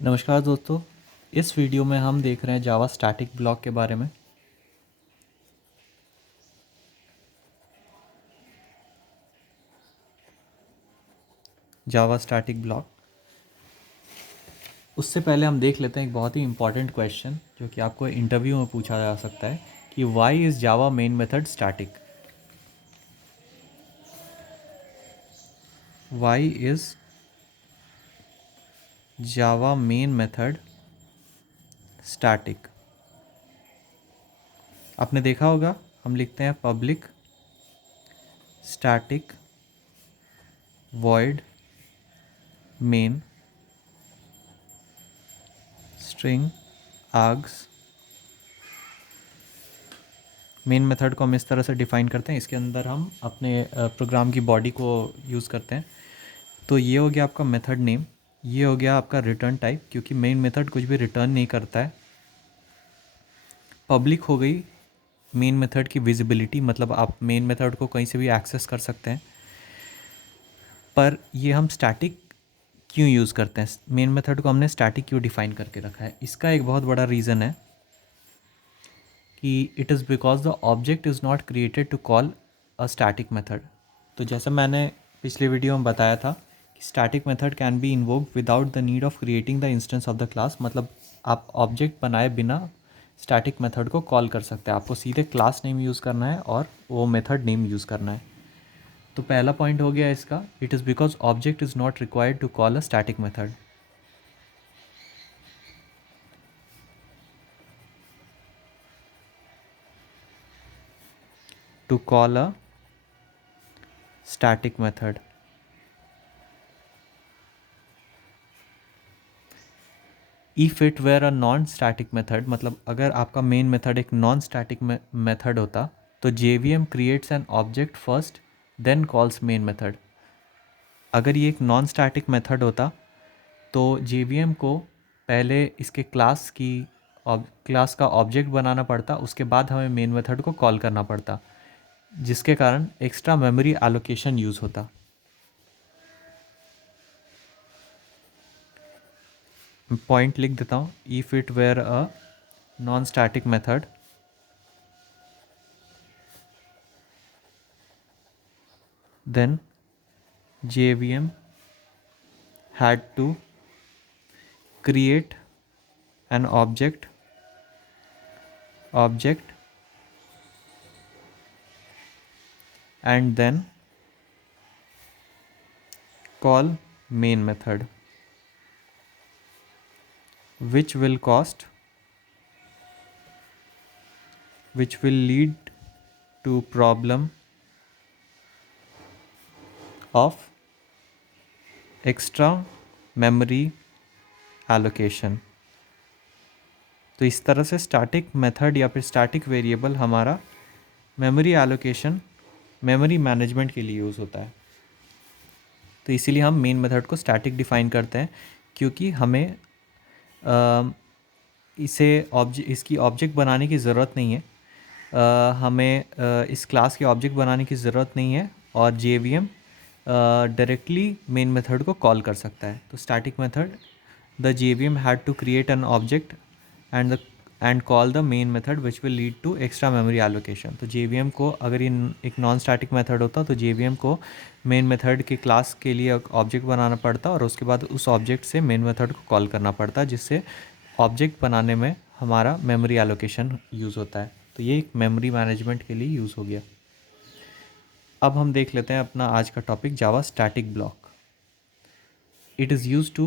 नमस्कार दोस्तों। इस वीडियो में हम देख रहे हैं जावा स्टैटिक ब्लॉक के बारे में। जावा स्टैटिक ब्लॉक, उससे पहले हम देख लेते हैं एक बहुत ही इंपॉर्टेंट क्वेश्चन जो कि आपको इंटरव्यू में पूछा जा सकता है कि why is Java main method static. Why is Java main method static. आपने देखा होगा, हम लिखते हैं public static void main string args. Main method को हम इस तरह से डिफ़ाइन करते हैं, इसके अंदर हम अपने प्रोग्राम की बॉडी को यूज़ करते हैं। तो ये हो गया आपका मेथड नेम, ये हो गया आपका रिटर्न टाइप, क्योंकि मेन मेथड कुछ भी रिटर्न नहीं करता है। पब्लिक हो गई मेन मेथड की विजिबिलिटी, मतलब आप मेन मेथड को कहीं से भी एक्सेस कर सकते हैं। पर ये हम स्टैटिक क्यों यूज़ करते हैं, मेन मेथड को हमने स्टैटिक क्यों डिफ़ाइन करके रखा है, इसका एक बहुत बड़ा रीज़न है कि it is because the object is not created to call a static method. तो जैसे मैंने पिछले वीडियो में बताया था कि static method can be invoked without the need of creating the instance of the class. मतलब आप ऑब्जेक्ट बनाए बिना स्टैटिक मेथड को कॉल कर सकते हैं, आपको सीधे क्लास नेम यूज़ करना है और वो मेथड नेम यूज़ करना है। तो पहला पॉइंट हो गया इसका, it is because object is not required to call a static method. To call a static method, if it were a non static method, मतलब अगर आपका मेन मेथड एक नॉन स्टैटिक मेथड होता तो JVM creates an object first then calls main method. अगर ये एक non static method होता तो JVM को पहले इसके क्लास का ऑब्जेक्ट बनाना पड़ता, उसके बाद हमें मेन मेथड को कॉल करना पड़ता, जिसके कारण एक्स्ट्रा मेमोरी एलोकेशन यूज़ होता। पॉइंट लिख देता हूँ, if it were a non static method then JVM had to create an object and then call main method, which will cost which will lead to problem of extra memory allocation। तो इस तरह से static method या फिर static variable हमारा memory allocation, memory management के लिए use होता है। तो इसीलिए हम मेन मेथड को स्टैटिक डिफ़ाइन करते हैं, क्योंकि हमें इसकी ऑब्जेक्ट बनाने की ज़रूरत नहीं है। हमें इस क्लास के ऑब्जेक्ट बनाने की ज़रूरत नहीं है और JVM डायरेक्टली मेन मेथड को कॉल कर सकता है। तो static method, the JVM had to create an object and call the main method which will lead to extra memory allocation. तो JVM को, अगर ये एक नॉन स्टैटिक मेथड होता तो JVM को मेन मेथड के क्लास के लिए ऑब्जेक्ट बनाना पड़ता और उसके बाद उस ऑब्जेक्ट से मेन मेथड को कॉल करना पड़ता, जिससे ऑब्जेक्ट बनाने में हमारा मेमोरी एलोकेशन यूज़ होता है। तो ये एक मेमोरी मैनेजमेंट के लिए यूज़ हो गया। अब हम देख लेते हैं अपना आज का topic, Java static block. It is use to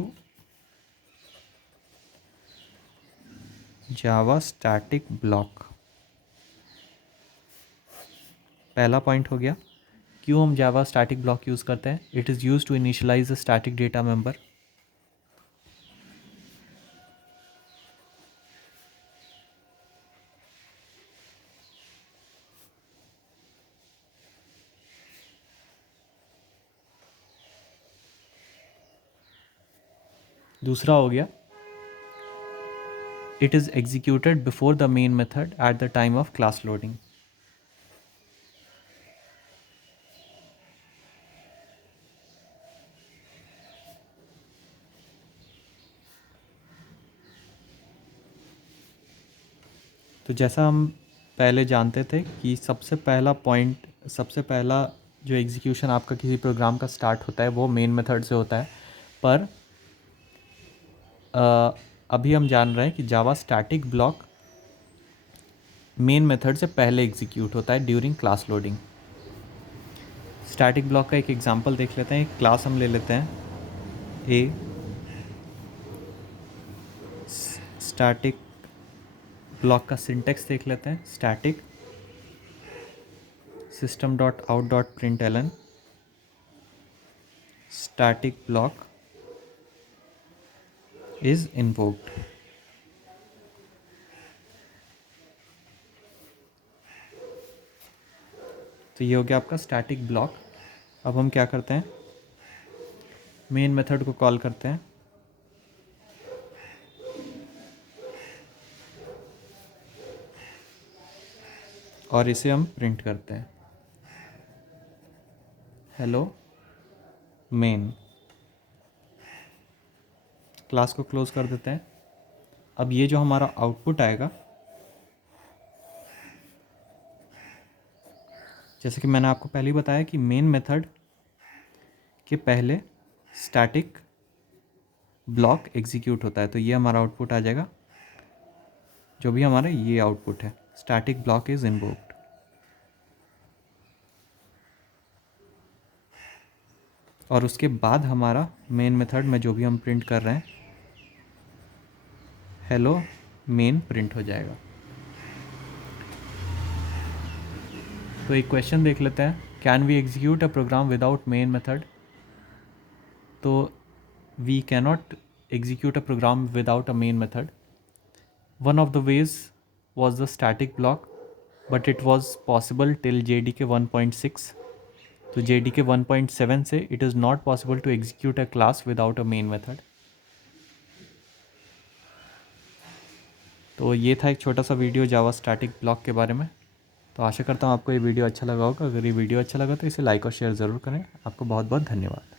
Java static block. पहला पॉइंट हो गया, क्यों हम जावा स्टैटिक ब्लॉक यूज़ करते हैं। It is use to initialise a static data member. दूसरा हो गया, it is executed before the main method at the time of class loading. तो जैसा हम पहले जानते थे कि सबसे पहला जो एग्जीक्यूशन आपका किसी प्रोग्राम का स्टार्ट होता है वो मेन मेथड से होता है, पर अभी हम जान रहे हैं कि जावा स्टैटिक ब्लॉक मेन मेथड से पहले एग्जीक्यूट होता है during class loading. Static block का एक एग्जांपल देख लेते हैं। एक क्लास हम ले लेते हैं ए। स्टैटिक ब्लॉक का सिंटेक्स देख लेते हैं। Static system dot out dot println static block is invoked. तो ये हो गया आपका स्टैटिक ब्लॉक। अब हम क्या करते हैं, मेन मेथड को कॉल करते हैं और इसे हम प्रिंट करते हैं हेलो मेन। क्लास को क्लोज कर देते हैं। अब ये जो हमारा आउटपुट आएगा, जैसे कि मैंने आपको पहले ही बताया कि मेन मेथड के पहले स्टैटिक ब्लॉक एग्जीक्यूट होता है, तो ये हमारा आउटपुट आ जाएगा। जो भी हमारा ये आउटपुट है, स्टैटिक ब्लॉक इज इन्वोक्ड। और उसके बाद हमारा मेन मेथड में जो भी हम प्रिंट कर रहे हैं हेलो मेन प्रिंट हो जाएगा। तो एक क्वेश्चन देख लेते हैं, can we execute a program without main method? तो we cannot execute a program without a main method. One of the ways was the static block, but it was possible till JDK 1.6. तो JDK 1.7 से it is not possible to execute a class without a main method. तो ये था एक छोटा सा video जावा static block के बारे में। तो आशा करता हूँ आपको ये वीडियो अच्छा लगा होगा। अगर ये वीडियो अच्छा लगा तो इसे लाइक और शेयर ज़रूर करें। आपको बहुत बहुत धन्यवाद।